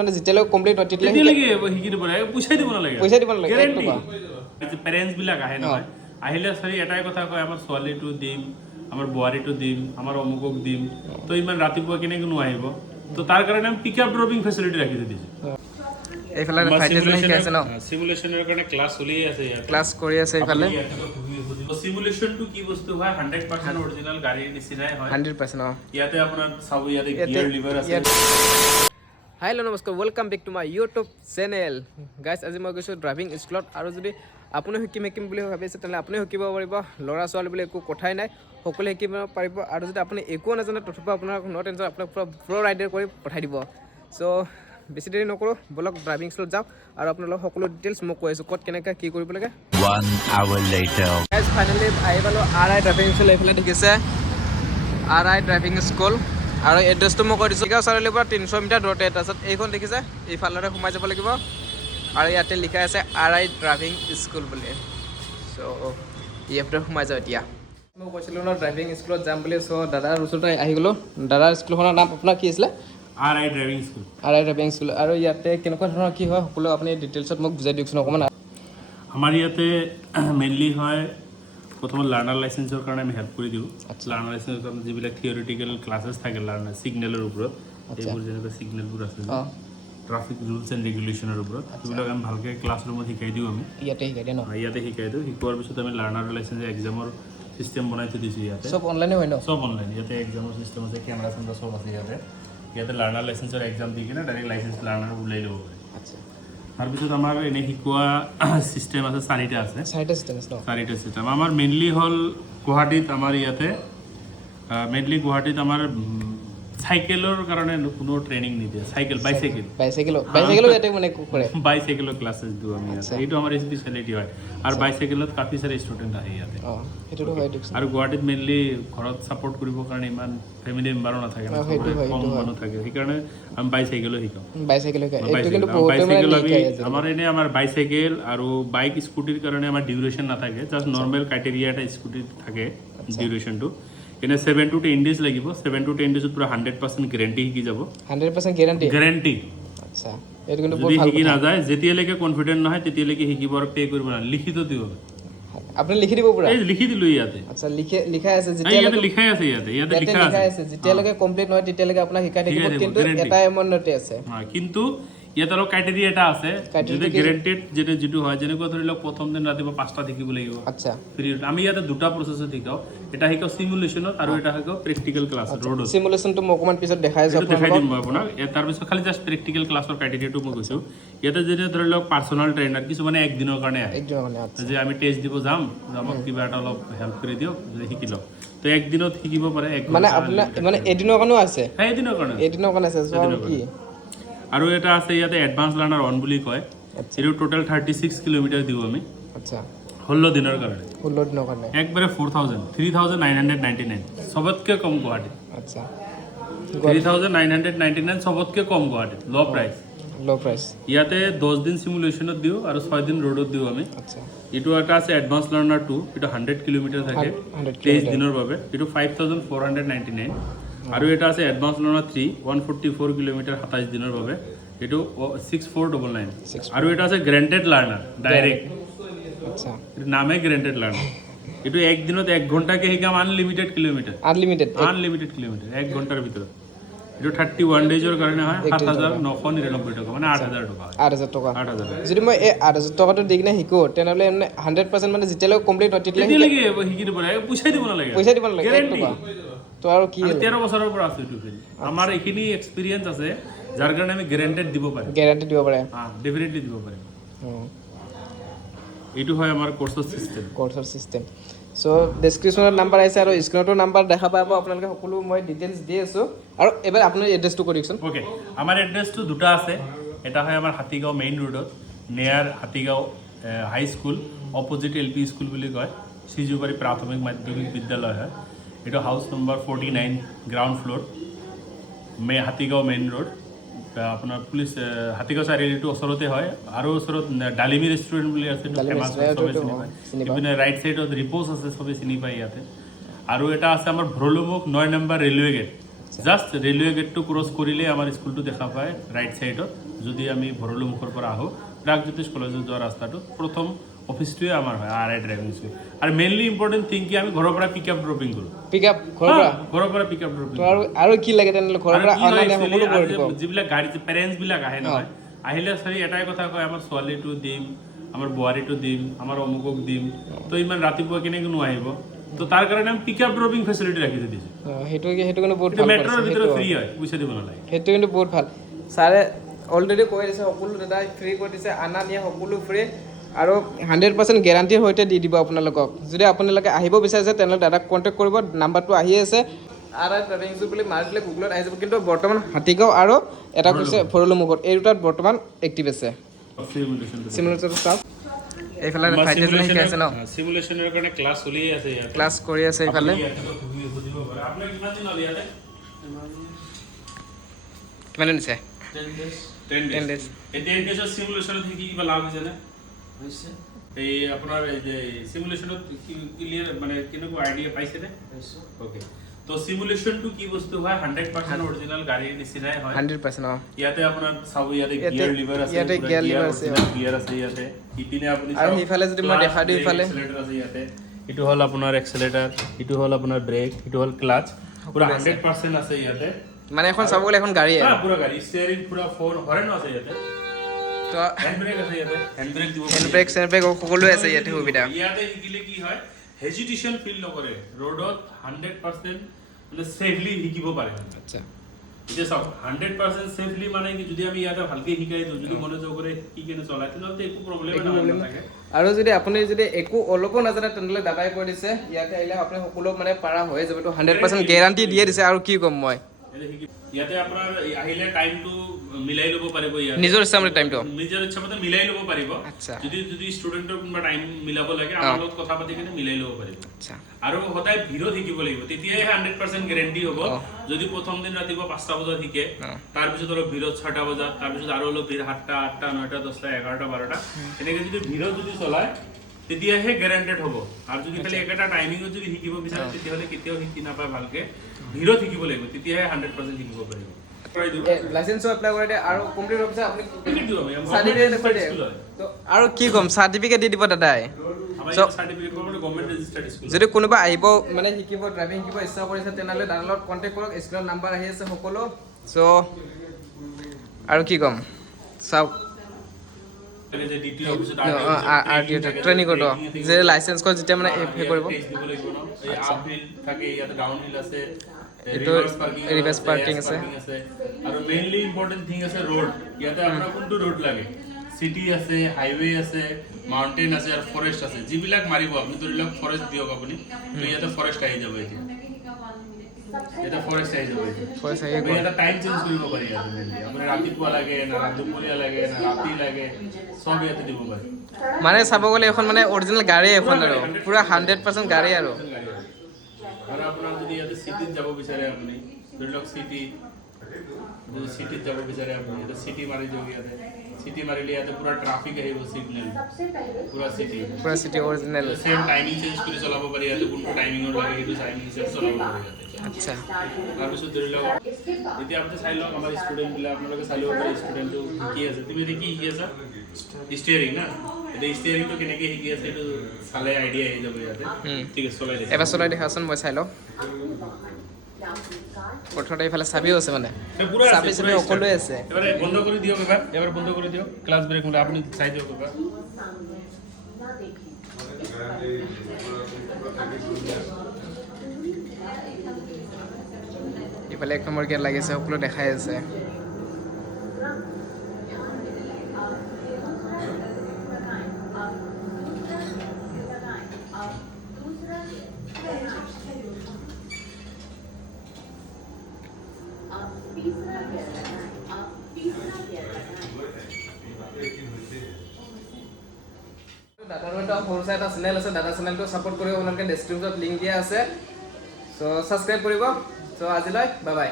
মানে যেতিয়ালৈ কমপ্লিট হয় তেতিয়ালৈকে শিকি দিব লাগে, পইচা দিব নালাগে, গ্যাৰান্টি পেৰেণ্টছ বিলাক আহে নহয়, আহিলে চাৰি এটাই কথা কয় আমাৰ ছোৱালীটো দিম, আমাৰ বোৱাৰীটো দিম, আমাৰ অমুকক দিম, তো ইমান ৰাতিপুৱা কেনেকৈনো আহিব, তো তাৰ কাৰণে আমি পিক আপ ড্ৰপিং ফেচিলিটি ৰাখি দিছোঁ। এইফালে ভাইটিজনে শিকাই আছে ন, সিমুলেশনৰ কাৰণে ক্লাছ চলিয়ে আছে ইয়াত, ক্লাছ কৰি আছে এইফালে। সিমুলেশনটো কি বস্তু হয় 100% অৰিজিনাল গাড়ীৰ নিচিনাই হয়, 100% ইয়াতে আপোনাৰ চাব, ইয়াতে গিয়াৰ লিভাৰ আছে। হেল্ল' নমস্কাৰ, welcome back to my YouTube channel guys. আজি মই গৈছোঁ ড্ৰাইভিং স্কুলত, আৰু যদি আপুনি শিকিম বুলি ভাবিছে তেনেহ'লে আপুনি শিকিব পাৰিব। ল'ৰা ছোৱালী বুলি একো কথাই নাই, সকলোৱে শিকিব পাৰিব। আৰু যদি আপুনি একো নাজানে তথাপিও আপোনাৰ ন টেনশ্যন, আপোনাক পুৰা প্ৰ' ৰাইডাৰ কৰি পঠাই দিব। চ' বেছি দেৰি নকৰোঁ, বলক ড্ৰাইভিং স্কুলত যাওঁ আৰু আপোনালোক সকলো ডিটেইলছ মই কৈ আছোঁ ক'ত কেনেকৈ কি কৰিব লাগে। 1 hour later. গাইজ ফাইনেলি আহি পালোঁ RI ড্ৰাইভিং স্কুল। এইফালে দেখিছে RI ড্ৰাইভিং স্কুল, আৰু এড্ৰেছটো মই কৈ দিছোঁ, চাৰিআলিৰ পৰা 300 মিটাৰ দূৰতে। তাৰপিছত এইখন দেখিছে, এইফালৰে সোমাই যাব লাগিব, আৰু ইয়াতে লিখা আছে RI ড্ৰাইভিং স্কুল বুলি। চ' ইয়াতে সোমাই যাওঁ এতিয়া। মই কৈছিলোঁ ন ড্ৰাইভিং স্কুলত যাম বুলি, চ' দাদাৰ ওচৰতে আহি গ'লোঁ। দাদাৰ স্কুলখনৰ নাম আপোনাৰ কি আছিলে? RI driving school. RI driving school. আৰু ইয়াতে কেনেকুৱা ধৰণৰ কি হয় সকলো আপুনি ডিটেইলছত মোক বুজাই দিয়কচোন অকণমান। আমাৰ ইয়াতে মেইনলি হয় প্ৰথমত লাৰ্ণাৰ লাইচেন্সৰ কাৰণে আমি হেল্প কৰি দিওঁ। লাৰ্ণাৰ লাইচেন্সৰ কাৰণে যিবিলাক থিয়ৰিটিকেল ক্লাছেছ থাকে লাৰ্ণাৰ ছিগনেলৰ ওপৰত, এইবোৰ যেনেকৈ ছিগনেলবোৰ আছে, ট্ৰাফিক ৰুলছ এণ্ড ৰেগুলেশ্যনৰ ওপৰত, সেইবিলাক আমি ভালকৈ ক্লাছ ৰুমত শিকাই দিওঁ। আমি ইয়াতে শিকাই দিয়ে ন? ইয়াতে শিকাই দিওঁ। শিকোৱাৰ পিছত আমি লাৰ্ণাৰ লাইচেন্সৰ এক্সামৰ চিষ্টেম বনাই থৈ দিছোঁ ইয়াতে। চব অনলাইনে হয় ন? চব অনলাইন। ইয়াতে এক্সামৰ চিষ্টেম আছে, কেমেৰা চেমেৰা চব আছে ইয়াতে। ইয়াতে লাৰ্ণাৰ লাইচেন্সৰ এক্সাম দি কিনে ডাইৰেক্ট লাইচেন্স লাৰ্ণাৰ ওলাই ল'ব পাৰে। আচ্ছা। তাৰপিছত আমাৰ এনেই শিকোৱা চিষ্টেম আছে, চাৰিটা আছে। চাৰিটা চিষ্টেম আছে ন? চাৰিটা চিষ্টেম আমাৰ মেইনলি হ'ল গুৱাহাটীত, আমাৰ ইয়াতে মেইনলি গুৱাহাটীত আমাৰ চাইকেলৰ কাৰণে কোনো ট্ৰেইনিং নিদিয়ে। বাইচাইকেলো ইয়াতে মানে কৰে, বাইচাইকেলৰ ক্লাছেছ দিওঁ আমি ইয়াতে। এইটো আমাৰ স্পেচিয়েলিটি হয়। আৰু বাইচাইকেলত কাফি চাৰি ষ্টুডেণ্ট আহে ইয়াতে। আৰু গুৱাহাটীত মেইনলি ঘৰত ছাপৰ্ট কৰিবৰ কাৰণে ইমান ফেমিলি মেম্বাৰো নাথাকে, কম মানুহ থাকে, সেইকাৰণে আমি বাইচাইকেলো শিকাওঁ। বাইচাইকেল আমাৰ এনেই আমাৰ বাইচাইকেল আৰু বাইক স্কুটিৰ কাৰণে আমাৰ ডিউৰেশ্যন নাথাকে, জাষ্ট নৰ্মেল ক্ৰাইটেৰিয়া এটা স্কুটিত থাকে ডিউৰেশ্যনটো। এনে 7 to 10 days লাগিব। 7 to 10 days পুৰা 100% গেৰাণ্টি শিকি যাব। 100% গেৰাণ্টি। আচ্ছা, এইটো কিন্তু যদি শিকি নাযায়, যেতিয়ালৈকে কনফিডেন্ট নহয় তেতিয়ালৈকে শিকিব আৰু পে কৰিব নালাগে, লিখিত দিব। আপুনি লিখি দিব পুৰা? এই লিখি দিলো ইয়াতে। আচ্ছা, লিখাই আছে ইয়াতে লিখাই আছে, ইয়াতে লিখা আছে যেতিয়ালৈকে কমপ্লিট নহয় তেতিয়ালৈকে আপোনাক শিকাই থাকিব, কিন্তু এটা এমাউণ্টতে আছে। কিন্তু ইয়াত অলপ ক্ৰাইটেৰিয়া এটা আছে, যদি গেৰাণ্টেড যিটো হয়, যেনেকুৱা ধৰি লওক প্ৰথম দিন ৰাতিপুৱা 5টাত শিকিব লাগিব। আচ্ছা। আমি ইয়াতে দুটা প্ৰচেছত শিকাওঁ, এটা শিকাওঁ চিমুলেশ্যনত আৰু এটা শিকাওঁ প্ৰেক্টিকেল ক্লাছত ৰ'ডত। চিমুলেশ্যনটো মই অকণমান পিছত দেখাই দিম মই আপোনাক। তাৰপিছত খালি জাষ্ট প্ৰেক্টিকেল ক্লাছৰ ক্ৰাইটেৰিয়াটো মই কৈছোঁ। ইয়াতে যেতিয়া ধৰি লওক পাৰ্চনেল ট্ৰেইনাৰ কিছুমানে একদিনৰ কাৰণে আহে, যে আমি টেষ্ট দিব যাম, আমাক কিবা এটা অলপ হেল্প কৰি দিয়ক, শিকি লওক, তো একদিনত শিকিব পাৰে। মানে আপোনাৰ মানে এদিনৰ কাৰণেও আছে? এদিনৰ কাৰণে আছে। কি আৰু এটা আছে ইয়াতে এডভান্স লাৰ্ণাৰ 1 বুলি কয়। এইটো টোটেল 36 কিলোমিটাৰ দিওঁ আমি। আচ্ছা। 16 দিনৰ কাৰণে। একবাৰে 3999 চবতকৈ কম গুৱাহাটীত। আচ্ছা। 3999 চবতকৈ কম গুৱাহাটীত, ল' প্ৰাইচ। ইয়াতে 10 দিন চিমুলেশ্যনত দিওঁ আৰু 6 দিন ৰ'ডত দিওঁ আমি। আচ্ছা। এইটো এটা আছে এডভান্স লাৰ্ণাৰ 2, এইটো 100 কিলোমিটাৰ থাকে 23 দিনৰ বাবে, এইটো 5499। আৰু এটা আছে এডভান্স লাৰ্ণাৰ 3, 144 কিলোমিটাৰ 27 দিনৰ বাবে, এইটো 6499। আৰু এটা আছে গ্ৰেণ্টেড লাৰ্ণাৰ ডাইৰেক্ট। আচ্ছা। এইটো নামে গ্ৰেণ্টেড লাৰ্ণাৰ। এইটো একদিনত 1 ঘণ্টাকৈ শিকাম, আনলিমিটেড কিলোমিটাৰ, 1 ঘণ্টাৰ ভিতৰত। এইটো 31 ডেজৰ কাৰণে হয়, 7999 টকা, মানে 8000 টকা। 8000। যদি মই এই 8000 টকাটো দি কিনে শিকোঁ তেনেহ'লে 100% মানে যেতিয়ালৈকে কমপ্লিট হয় তেতিয়ালৈকে শিকি দিব লাগে, পইচা দিব নালাগে। তো আৰু কি 13 বছৰৰ পৰা আছে এইটো ফিল্ড। আমাৰ এইখিনি এক্সপিৰিয়েঞ্চ আছে, যাৰ কাৰণে আমি গেৰাণ্টেড দিব পাৰে। ডেফিনেটলি দিব পাৰে। এইটো হয় আমাৰ কোৰ্ছৰ চিষ্টেম। চ' ডেছক্ৰিপশ্যনত নাম্বাৰ আহিছে আৰু স্ক্ৰীণতো নাম্বাৰ দেখা পাব, আপোনালোকে সকলো মই ডিটেইলছ দি আছোঁ। আৰু এবাৰ আপোনাৰ এড্ৰেছটো কৈ দিয়কচোন। অ'কে, আমাৰ এড্ৰেছটো দুটা আছে। এটা হয় আমাৰ হাতীগাঁও মেইন ৰোডত, নেয়াৰ হাতীগাঁও হাই স্কুল, অপজিট LP স্কুল বুলি কয়, সিজুবাৰী প্ৰাথমিক মাধ্যমিক বিদ্যালয় হয়। এইটো house number 49, ground floor, Hatigaon main road. আপোনাৰ পুলিচ হাতীগাঁও চাৰিআলিটো ওচৰতে হয়। আৰু ওচৰত ডালিমী ৰেষ্টুৰেণ্ট বুলি আছে, ফেমাছ, চবেই চিনি পায়। ইপিনে ৰাইট ছাইডত ৰিপ'জ আছে, চবেই চিনি পায় ইয়াতে। আৰু এটা আছে আমাৰ Bharalumukh 9 number railway gate, just railway গেটটো ক্ৰছ কৰিলে আমাৰ স্কুলটো দেখা পায় ৰাইট সাইডত যদি আমি ভৰলু মুখৰ পৰা আহো প্ৰাগজ্যোতিষ কলেজত যোৱা ৰাস্তাটো প্ৰথম অফিসটোৱে আমাৰ হয় আৰআই ড্ৰাইভিং স্কুল আৰু মেইনলি ইম্পৰ্টেণ্ট থিং কি আমি ঘৰৰ পৰা পিকআপ ড্ৰপিং কৰোঁ ঘৰৰ পৰা পিকআপ ড্ৰপিং আৰু কি লাগে তেনেহ'লে ঘৰৰ পৰা অনা নিয়া সকলো কৰি দিব যিবিলাক গাড়ী পেৰেণ্টছবিলাক আহে নহয় আহিলে চাৰি এটাই কথা কয় আমাৰ ছোৱালীটো দিম আমাৰ বোৱাৰীটো দিম আমাৰ অমুকক দিম তো ইমান ৰাতিপুৱা কেনেকৈ নোৱাৰিব তো তাৰ কাৰণে আমি পিকআপ ড্ৰপিং ফেচিলিটি ৰাখি দিছোঁ সেইটো কিন্তু বহুত ভাল মেট্ৰৰ ভিতৰত ফ্ৰী হয় পইচা দিব নালাগে সেইটো কিন্তু বহুত ভাল ছাৰে অলৰেডি কৈ দিছে সকলো দাদাই ফ্ৰী কৰি দিছে আনা নিয়া সকলো ফ্ৰী আৰু 100% গেৰাণ্টিৰ সৈতে দি দিব আপোনালোকক যদি আপোনালোকে আহিব বিচাৰিছে তেনেহ'লে দাদাক কণ্টেক্ট কৰিব নাম্বাৰটো আহি আছে আৰআই ড্ৰাইভিং স্কুল বুলি মাৰি দিলে গুগলত আহি যাব কিন্তু বৰ্তমান হাতীগাঁও আৰু এটা কৈছে ভৰলু মুখত এই দুটাত বৰ্তমান এক্টিভ আছে চিমুলেটৰ চাওক এইফালে ফাইটেজনে শিকাইছে ন সিমুলেশনৰ কাৰণে ক্লাছ চলি আছে ইয়াত ক্লাছ কৰি আছে এইফালে আপোনাৰ কিমান দিন হ'ল ইয়াতে কিমান দিন আছে 10 days এই 10 days সিমুলেশনত কি কিবা লাভ হৈছে নে হৈছে এই আপোনাৰ এই যে সিমুলেশনত ক্লিয়াৰ মানে কেনেকুৱা আইডিয়া পাইছে নে ওকে তো সিমুলেশন টু কি বস্তু হয় 100% অৰিজিনাল গাড়ীৰ নিচিনাই হয় 100% ইয়াতে আপোনাৰ চাব ইয়াতে গিয়াৰ লিভাৰ আছে ইয়াতে গিয়াৰ লিভাৰ আছে গিয়াৰ আছে ইয়াতে ইপিনে আপুনি আৰু ইফালে যদি মই দেখা দিও ইফালে এক্সেলেৰেটৰ আছে ইয়াতে ইটো হল আপোনাৰ এক্সেলেৰেটৰ ইটো হল আপোনাৰ ব্ৰেক ইটো হল ক্লাচ পুৰা 100% আছে ইয়াতে মানে এখন চাব গ'লে এখন গাড়ী হ্যাঁ পুৰা গাড়ী স্টিয়াৰিং পুৰা ফোন হৰেন আছে ইয়াতে তো হ্যান্ড ব্ৰেক আছে ইয়াতে হ্যান্ড ব্ৰেক দিব হ্যান্ড ব্ৰেক সকলো আছে ইয়াতে সুবিধা ইয়াতে শিকিলে কি হয় হেজিটেশন ফিল নকৰে ৰোডত 100% মানে সেফলি শিকিব পাৰে আচ্ছা এতিয়া চাওক 100% সেফলি মানে কি যদি আমি ইয়াতে ভালকে শিকাই দিওঁ যদি মনোযোগ কৰে কি কেনে চলাই তেতিয়াহ'লে একো প্ৰব্লেম নাথাকে আৰু যদি আপুনি যদি একো অলপো নাজানে তেনেহ'লে দাদাই কৈ দিছে ইয়াতে আহিলে আপুনি সকলো মানে পাৰা হৈ যাব তো 100% গেৰাণ্টি দিয়ে দিছে আৰু কি ক'ম মই ইয়াতে আপোনাৰ আহিলে টাইমটো মিলাই ল'ব পাৰিব ইয়াতে নিজৰ ইচ্ছামতে টাইমটো নিজৰ ইচ্ছামতে মিলাই ল'ব পাৰিব আচ্ছা যদি ষ্টুডেণ্টৰ কোনোবা টাইম মিলাব লাগে আমাৰ লগত কথা পাতি কিনে মিলাই ল'ব পাৰিব আচ্ছা আৰু সদায় ভিৰত শিকিব লাগিব তেতিয়াহে 100% গেৰাণ্টি হ'ব যদি প্ৰথম দিন ৰাতিপুৱা 5টা বজাত শিকে তাৰপিছত অলপ ভিৰত 6টা বজাত তাৰপিছত আৰু অলপ ভিৰ 7টা 8টা 9টা 10টা 11টা 12টা এনেকৈ যদি ভিৰত যদি চলায় তেতিয়াহে গেৰাণ্টেড হ'ব আৰু যদি খালি একেটা টাইমিঙত যদি শিকিব বিচাৰে তেতিয়াহ'লে কেতিয়াও শিকি নাপায় ভালকে ভিৰত শিকিব লাগিব তেতিয়াহে 100% শিকিব পাৰিব লাইসেন্সও এপ্লাই কৰি দিয়ে আৰু কমপ্লিট হোৱাৰ পিছত আপুনি চাৰ্টিফিকেট দেখুৱাই দিয়ে তো আৰু কি ক'ম চাৰ্টিফিকেট দি দিব দাদাই চাৰ্টিফিকেট মানে গভৰ্ণমেণ্ট ৰেজিষ্টাৰ্ড স্কুল যদি কোনোবা আহিব মানে শিকিব ড্ৰাইভিং শিকিব ইচ্ছা কৰিছে তেনেহ'লে দাদাৰ লগত কণ্টেক্ট কৰক স্ক্ৰীনত নাম্বাৰ আহি আছে সকলো চ' আৰু কি ক'ম চাওক ট্ৰেইনিঙত যে লাইচেন্সখন যেতিয়া মানে এপ্লাই কৰিব এইটো ৰিভাৰ্ছ পাৰ্কিং আছে আৰু মেইনলি ইম্পৰ্টেণ্ট থিং আছে ৰোড ইয়াতে আপোনাৰ কোনটো ৰোড লাগে সিটি আছে হাইৱে আছে মাউণ্টেইন আছে আৰু ফৰেষ্ট আছে যিবিলাক মাৰিব আপুনি ধৰি লওক ফৰেষ্ট দিয়ক আপুনি তো ইয়াতে ফৰেষ্ট আহি যাব এতিয়া এটা ফৰেষ্ট আহি যাব ফৰেষ্ট আহি এটা টাইম চেঞ্জ কৰিব পাৰি আপুনি ৰাতিপুৱা লাগে না দুপৰীয়া লাগে না ৰাতি লাগে সব ইয়াতে দিব পাৰি মানে চাব গ'লে এখন মানে অৰিজিনেল গাড়ী এখন আৰু পুৰা 100% গাড়ী আৰু আপোনাৰ যদি ইয়াতে সিটিত যাব বিচাৰে আপুনি ধৰি লওক সিটিত যাব বিচাৰে আপুনি এটা সিটি মাৰি দিয়ক ইয়াতে সিটি মাৰিলে ইয়াতে পুৰা ট্ৰাফিক আহিব সিগনেল পুৰা সিটি অৰিজিনেল সেম টাইমিং চেঞ্জ কৰি চলাব পাৰি ইয়াতে কোনটো টাইমিঙৰ লাগে সেইটো টাইমিং চেঞ্জ চলাব পাৰি আচ্ছা তাৰপিছত ধৰি লওক এতিয়া আপুনি চাই লওক আমাৰ ষ্টুডেণ্টবিলাক আপোনালোকে চাই ল'ব পাৰে ষ্টুডেণ্টটো শিকি আছে তুমি এতিয়া কি শিকি আছা ষ্টিয়াৰিং না এতিয়া ষ্টিয়াৰিংটো কেনেকৈ শিকি আছে সেইটো চালে আইডিয়া আহি যাব ইয়াতে ঠিক আছে চলাই এবাৰ চলাই দেখাচোন মই চাই লওঁ প্ৰথমতে এইফালে চাবিও আছে মানে চাবি সকলোৱে আছে এবাৰ বন্ধ কৰি দিয়ক এবাৰ বন্ধ কৰি দিয়ক ক্লাছ ব্ৰেক হ'লে আপুনি চাই দিয়ক এবাৰ ইফালে 1 নম্বৰ গেট লাগিছে সকলো দেখাই আছে দাদাৰ এটা সৰু চাই এটা চেনেল আছে দাদা চেনেলটো ছাপোৰ্ট কৰিব আপোনালোকে ডেছক্ৰিপশ্যনত লিংক দিয়া আছে চ' ছাবস্ক্ৰাইব কৰিব চ' আজিলৈ বাই বাই